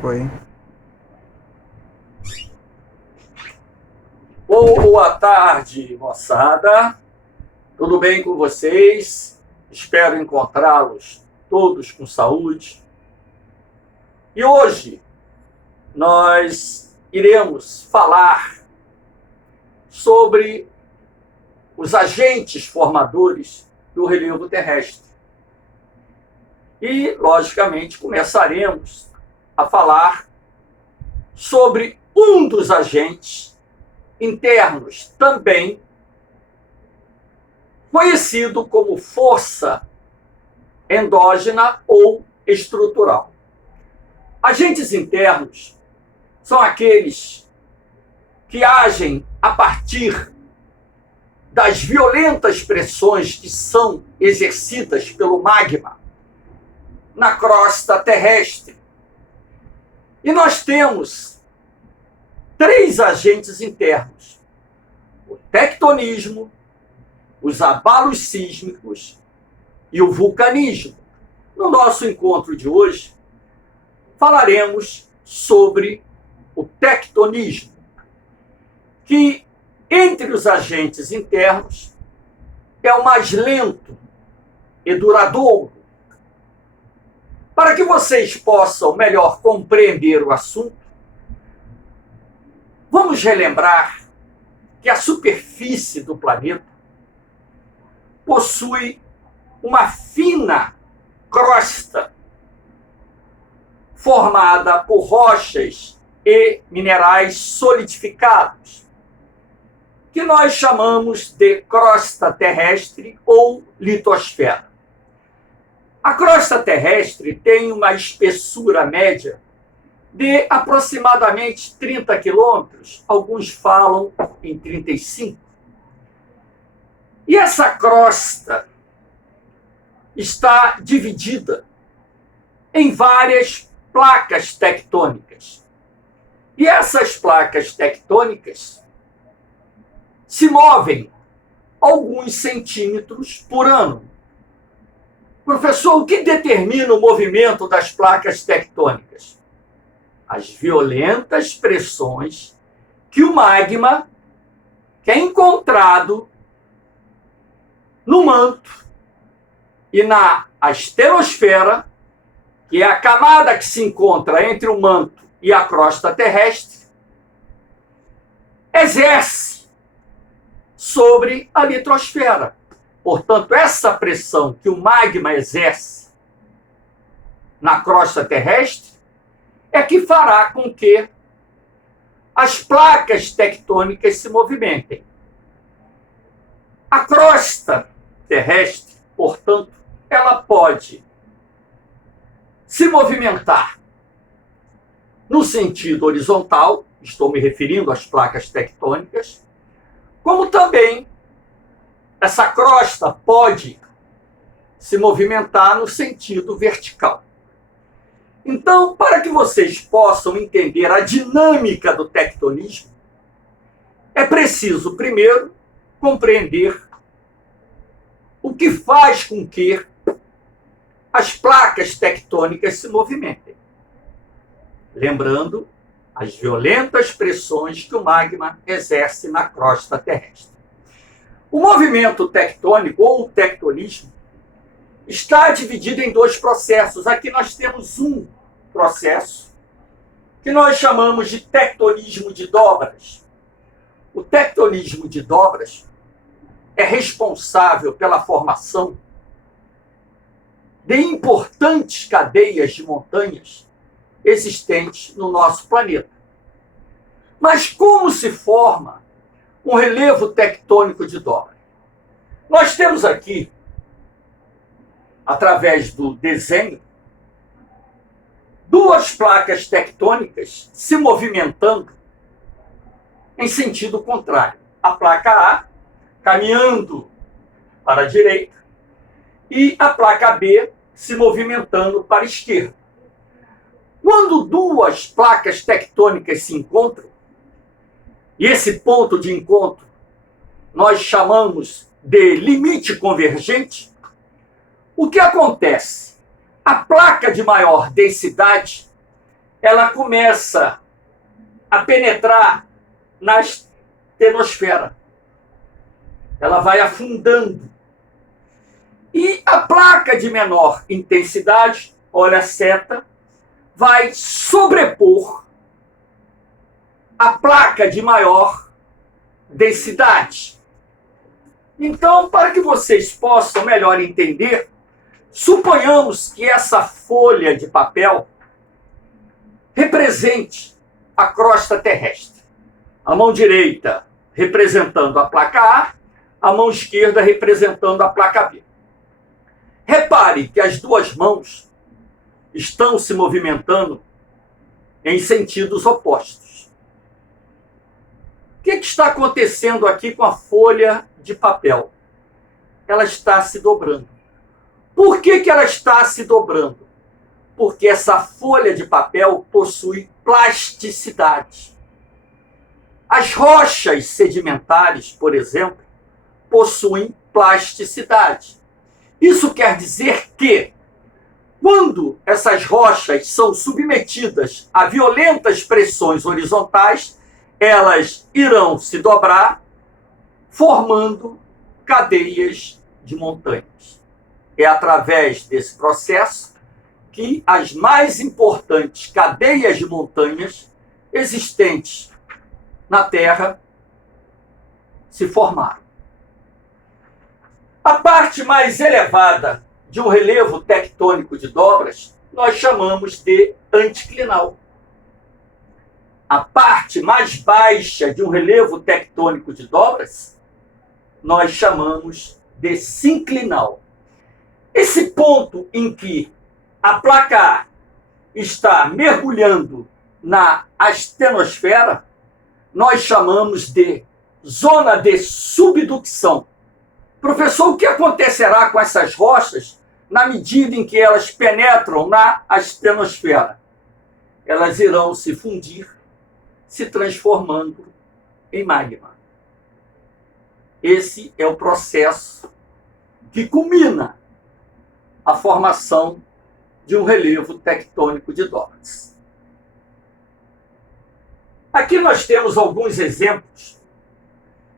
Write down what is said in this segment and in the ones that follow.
Foi. Boa tarde, moçada. Tudo bem com vocês? Espero encontrá-los todos com saúde. E hoje nós iremos falar sobre os agentes formadores do relevo terrestre. E, logicamente, começaremos a falar sobre um dos agentes internos, também conhecido como força endógena ou estrutural. Agentes internos são aqueles que agem a partir das violentas pressões que são exercidas pelo magma na crosta terrestre. E nós temos 3 agentes internos: o tectonismo, os abalos sísmicos e o vulcanismo. No nosso encontro de hoje, falaremos sobre o tectonismo, que, entre os agentes internos, é o mais lento e duradouro. Para que vocês possam melhor compreender o assunto, vamos relembrar que a superfície do planeta possui uma fina crosta formada por rochas e minerais solidificados, que nós chamamos de crosta terrestre ou litosfera. A crosta terrestre tem uma espessura média de aproximadamente 30 quilômetros, alguns falam em 35. E essa crosta está dividida em várias placas tectônicas. E essas placas tectônicas se movem alguns centímetros por ano. Professor, o que determina o movimento das placas tectônicas? As violentas pressões que o magma, que é encontrado no manto e na asterosfera, que é a camada que se encontra entre o manto e a crosta terrestre, exerce sobre a litosfera. Portanto, essa pressão que o magma exerce na crosta terrestre é que fará com que as placas tectônicas se movimentem. A crosta terrestre, portanto, ela pode se movimentar no sentido horizontal, estou me referindo às placas tectônicas, como também essa crosta pode se movimentar no sentido vertical. Então, para que vocês possam entender a dinâmica do tectonismo, é preciso, primeiro, compreender o que faz com que as placas tectônicas se movimentem. Lembrando as violentas pressões que o magma exerce na crosta terrestre. O movimento tectônico, ou o tectonismo, está dividido em 2 processos. Aqui nós temos um processo que nós chamamos de tectonismo de dobras. O tectonismo de dobras é responsável pela formação de importantes cadeias de montanhas existentes no nosso planeta. Mas como se forma um relevo tectônico de dobra? Nós temos aqui, através do desenho, 2 placas tectônicas se movimentando em sentido contrário. A placa A caminhando para a direita e a placa B se movimentando para a esquerda. Quando 2 placas tectônicas se encontram, e esse ponto de encontro nós chamamos de limite convergente, o que acontece? A placa de maior densidade, ela começa a penetrar na astenosfera. Ela vai afundando. E a placa de menor intensidade, olha a seta, vai sobrepor a placa de maior densidade. Então, para que vocês possam melhor entender, suponhamos que essa folha de papel represente a crosta terrestre. A mão direita representando a placa A mão esquerda representando a placa B. Repare que as duas mãos estão se movimentando em sentidos opostos. O que está acontecendo aqui com a folha de papel? Ela está se dobrando. Por que ela está se dobrando? Porque essa folha de papel possui plasticidade. As rochas sedimentares, por exemplo, possuem plasticidade. Isso quer dizer que, quando essas rochas são submetidas a violentas pressões horizontais, elas irão se dobrar, formando cadeias de montanhas. É através desse processo que as mais importantes cadeias de montanhas existentes na Terra se formaram. A parte mais elevada de um relevo tectônico de dobras nós chamamos de anticlinal. A parte mais baixa de um relevo tectônico de dobras nós chamamos de sinclinal. Esse ponto em que a placa A está mergulhando na astenosfera, nós chamamos de zona de subducção. Professor, o que acontecerá com essas rochas na medida em que elas penetram na astenosfera? Elas irão se fundir, se transformando em magma. Esse é o processo que culmina a formação de um relevo tectônico de dobras. Aqui nós temos alguns exemplos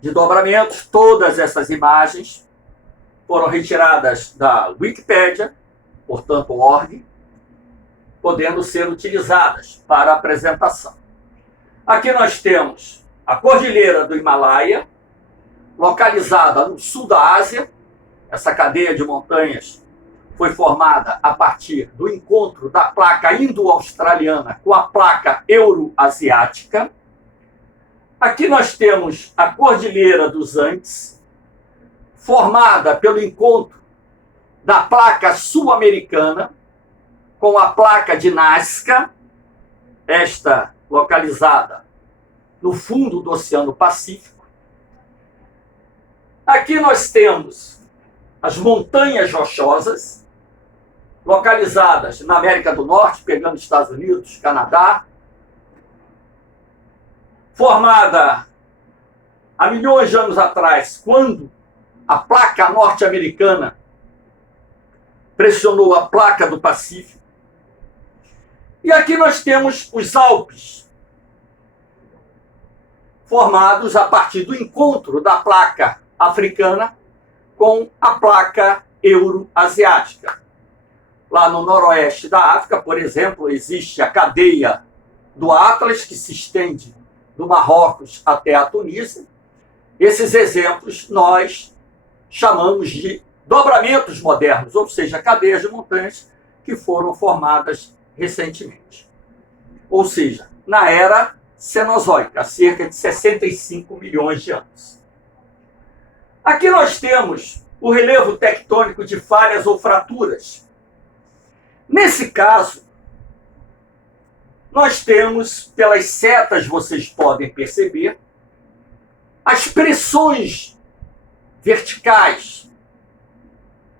de dobramentos. Todas essas imagens foram retiradas da Wikipédia, portanto, org, podendo ser utilizadas para a apresentação. Aqui nós temos a Cordilheira do Himalaia, localizada no sul da Ásia. Essa cadeia de montanhas foi formada a partir do encontro da placa indo-australiana com a placa euroasiática. Aqui nós temos a Cordilheira dos Andes, formada pelo encontro da placa sul-americana com a placa de Nazca, esta localizada no fundo do Oceano Pacífico. Aqui nós temos as Montanhas Rochosas, localizadas na América do Norte, pegando Estados Unidos, Canadá, formada há milhões de anos atrás, quando a placa norte-americana pressionou a placa do Pacífico. E aqui nós temos os Alpes, formados a partir do encontro da placa africana com a placa euroasiática. Lá no noroeste da África, por exemplo, existe a cadeia do Atlas, que se estende do Marrocos até a Tunísia. Esses exemplos nós chamamos de dobramentos modernos, ou seja, cadeias de montanhas que foram formadas recentemente. Ou seja, na era Cenozoica, há cerca de 65 milhões de anos. Aqui nós temos o relevo tectônico de falhas ou fraturas. Nesse caso, nós temos, pelas setas vocês podem perceber, as pressões verticais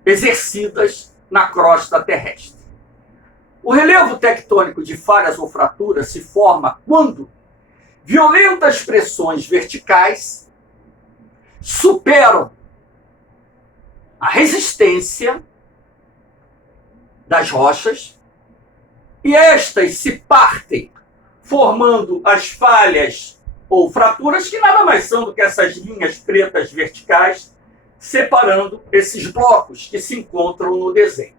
exercidas na crosta terrestre. O relevo tectônico de falhas ou fraturas se forma quando violentas pressões verticais superam a resistência das rochas e estas se partem, formando as falhas ou fraturas, que nada mais são do que essas linhas pretas verticais, separando esses blocos que se encontram no desenho.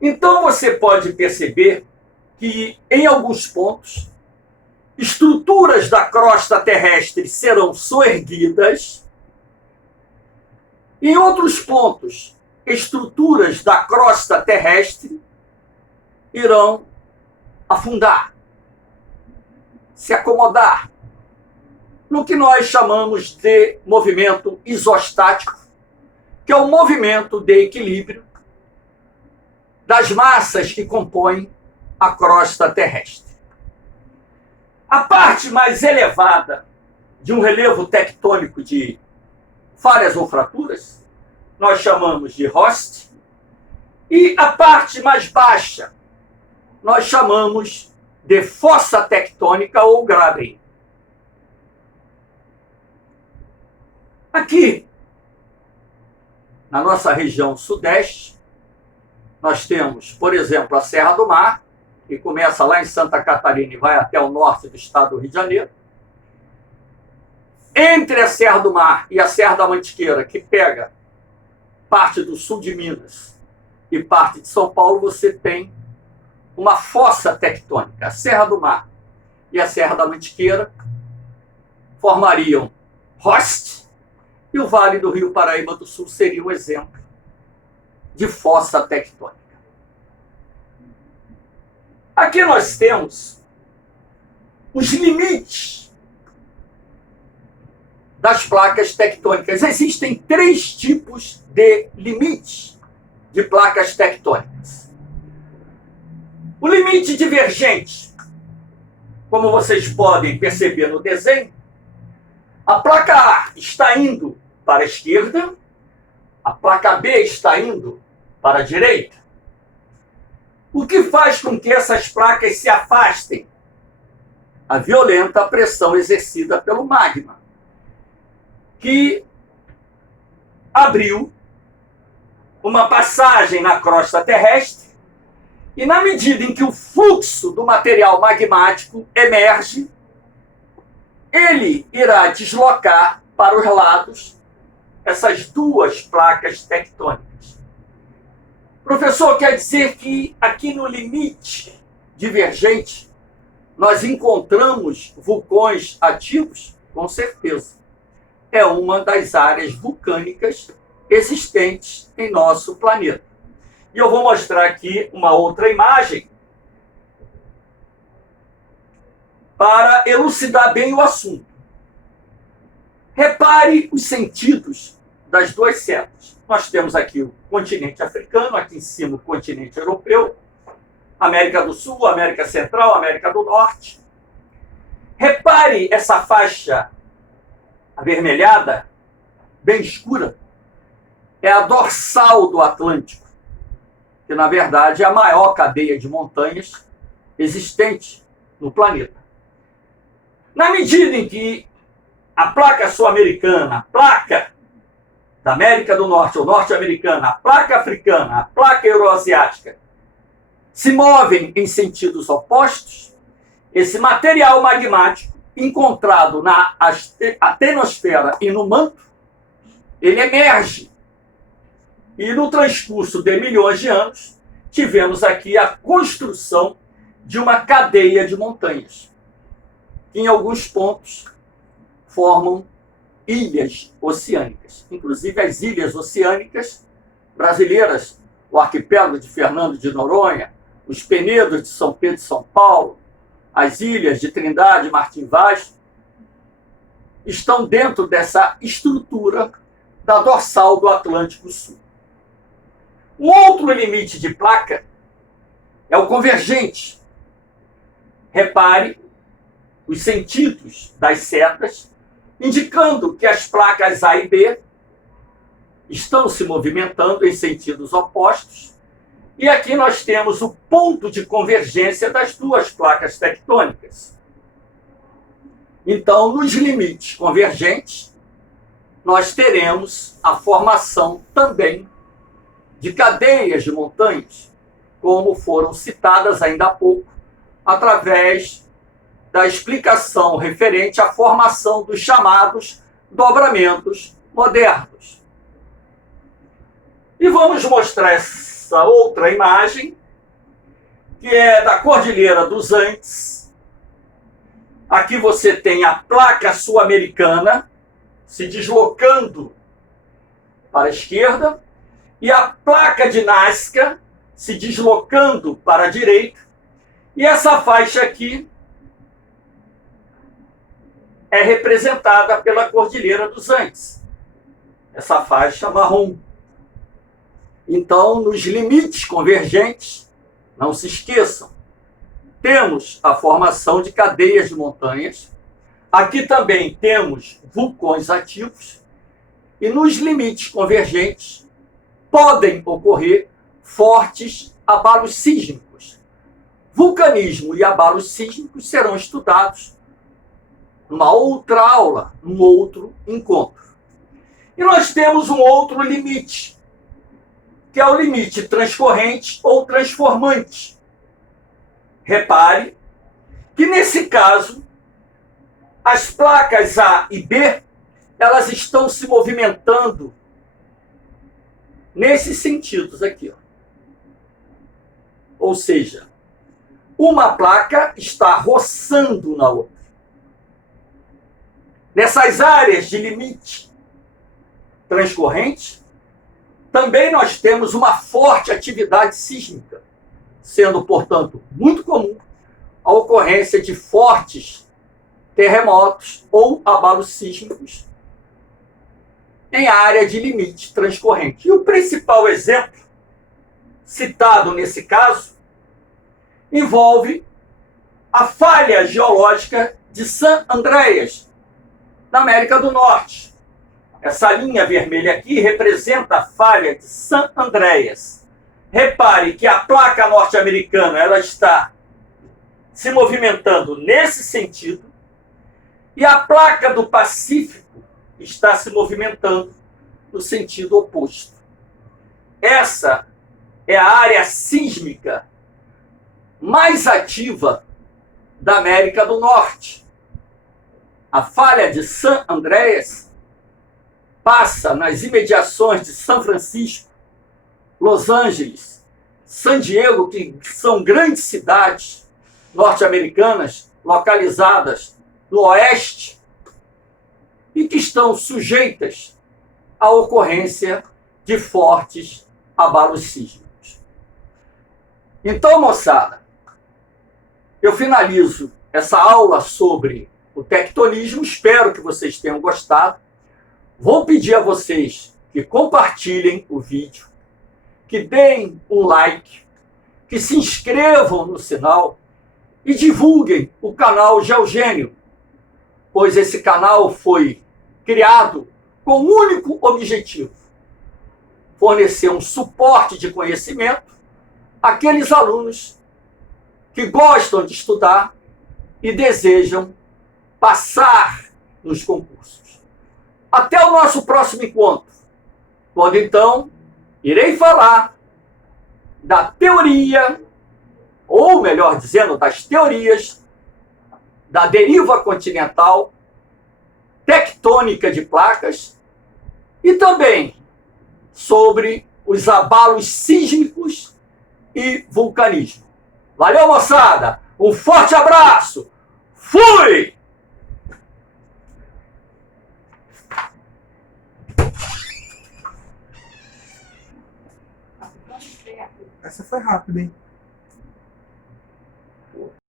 Então você pode perceber que, em alguns pontos, estruturas da crosta terrestre serão soerguidas, em outros pontos, estruturas da crosta terrestre irão afundar, se acomodar, no que nós chamamos de movimento isostático, que é o movimento de equilíbrio das massas que compõem a crosta terrestre. A parte mais elevada de um relevo tectônico de falhas ou fraturas, nós chamamos de host, e a parte mais baixa, nós chamamos de fossa tectônica ou graben. Aqui, na nossa região sudeste, nós temos, por exemplo, a Serra do Mar, que começa lá em Santa Catarina e vai até o norte do estado do Rio de Janeiro. Entre a Serra do Mar e a Serra da Mantiqueira, que pega parte do sul de Minas e parte de São Paulo, você tem uma fossa tectônica. A Serra do Mar e a Serra da Mantiqueira formariam host, e o Vale do Rio Paraíba do Sul seria um exemplo de fossa tectônica. Aqui nós temos os limites das placas tectônicas. Existem 3 tipos de limites de placas tectônicas. O limite divergente, como vocês podem perceber no desenho, a placa A está indo para a esquerda, a placa B está indo para a direita. O que faz com que essas placas se afastem? A violenta pressão exercida pelo magma, que abriu uma passagem na crosta terrestre, e na medida em que o fluxo do material magmático emerge, ele irá deslocar para os lados essas 2 placas tectônicas. Professor, quer dizer que aqui no limite divergente nós encontramos vulcões ativos? Com certeza. É uma das áreas vulcânicas existentes em nosso planeta. E eu vou mostrar aqui uma outra imagem para elucidar bem o assunto. Repare os sentidos das 2 setas. Nós temos aqui o continente africano, aqui em cima o continente europeu, América do Sul, América Central, América do Norte. Repare essa faixa avermelhada, bem escura, é a dorsal do Atlântico, que na verdade é a maior cadeia de montanhas existente no planeta. Na medida em que a placa sul-americana, a placa da América do Norte ou norte-americana, a placa africana, a placa euroasiática, se movem em sentidos opostos, esse material magmático encontrado na atenosfera e no manto, ele emerge. E no transcurso de milhões de anos, tivemos aqui a construção de uma cadeia de montanhas, que em alguns pontos formam ilhas oceânicas. Inclusive as ilhas oceânicas brasileiras, o arquipélago de Fernando de Noronha, os Penedos de São Pedro e São Paulo, as ilhas de Trindade e Martim Vaz, estão dentro dessa estrutura da dorsal do Atlântico Sul. Um outro limite de placa é o convergente. Repare os sentidos das setas, indicando que as placas A e B estão se movimentando em sentidos opostos. E aqui nós temos o ponto de convergência das 2 placas tectônicas. Então, nos limites convergentes, nós teremos a formação também de cadeias de montanhas, como foram citadas ainda há pouco, através da explicação referente à formação dos chamados dobramentos modernos. E vamos mostrar essa outra imagem, que é da Cordilheira dos Andes. Aqui você tem a placa sul-americana se deslocando para a esquerda e a placa de Nazca se deslocando para a direita. E essa faixa aqui é representada pela Cordilheira dos Andes, essa faixa marrom. Então, nos limites convergentes, não se esqueçam, temos a formação de cadeias de montanhas, aqui também temos vulcões ativos, e nos limites convergentes podem ocorrer fortes abalos sísmicos. Vulcanismo e abalos sísmicos serão estudados numa outra aula, num outro encontro. E nós temos um outro limite, que é o limite transcorrente ou transformante. Repare que, nesse caso, as placas A e B, elas estão se movimentando nesses sentidos aqui, ó. Ou seja, uma placa está roçando na outra. Nessas áreas de limite transcorrente, também nós temos uma forte atividade sísmica, sendo, portanto, muito comum a ocorrência de fortes terremotos ou abalos sísmicos em área de limite transcorrente. E o principal exemplo citado nesse caso envolve a falha geológica de San Andreas, na América do Norte. Essa linha vermelha aqui representa a falha de San Andreas. Repare que a placa norte-americana ela está se movimentando nesse sentido e a placa do Pacífico está se movimentando no sentido oposto. Essa é a área sísmica mais ativa da América do Norte. A falha de San Andreas passa nas imediações de São Francisco, Los Angeles, San Diego, que são grandes cidades norte-americanas localizadas no oeste e que estão sujeitas à ocorrência de fortes abalos sísmicos. Então, moçada, eu finalizo essa aula sobre o tectonismo. Espero que vocês tenham gostado. Vou pedir a vocês que compartilhem o vídeo, que deem um like, que se inscrevam no sinal e divulguem o canal Geogênio, pois esse canal foi criado com o único objetivo: fornecer um suporte de conhecimento àqueles alunos que gostam de estudar e desejam passar nos concursos. Até o nosso próximo encontro, quando então irei falar da teoria, ou melhor dizendo, das teorias da deriva continental, tectônica de placas e também sobre os abalos sísmicos e vulcanismo. Valeu, moçada! Um forte abraço! Fui! Essa foi rápida, hein?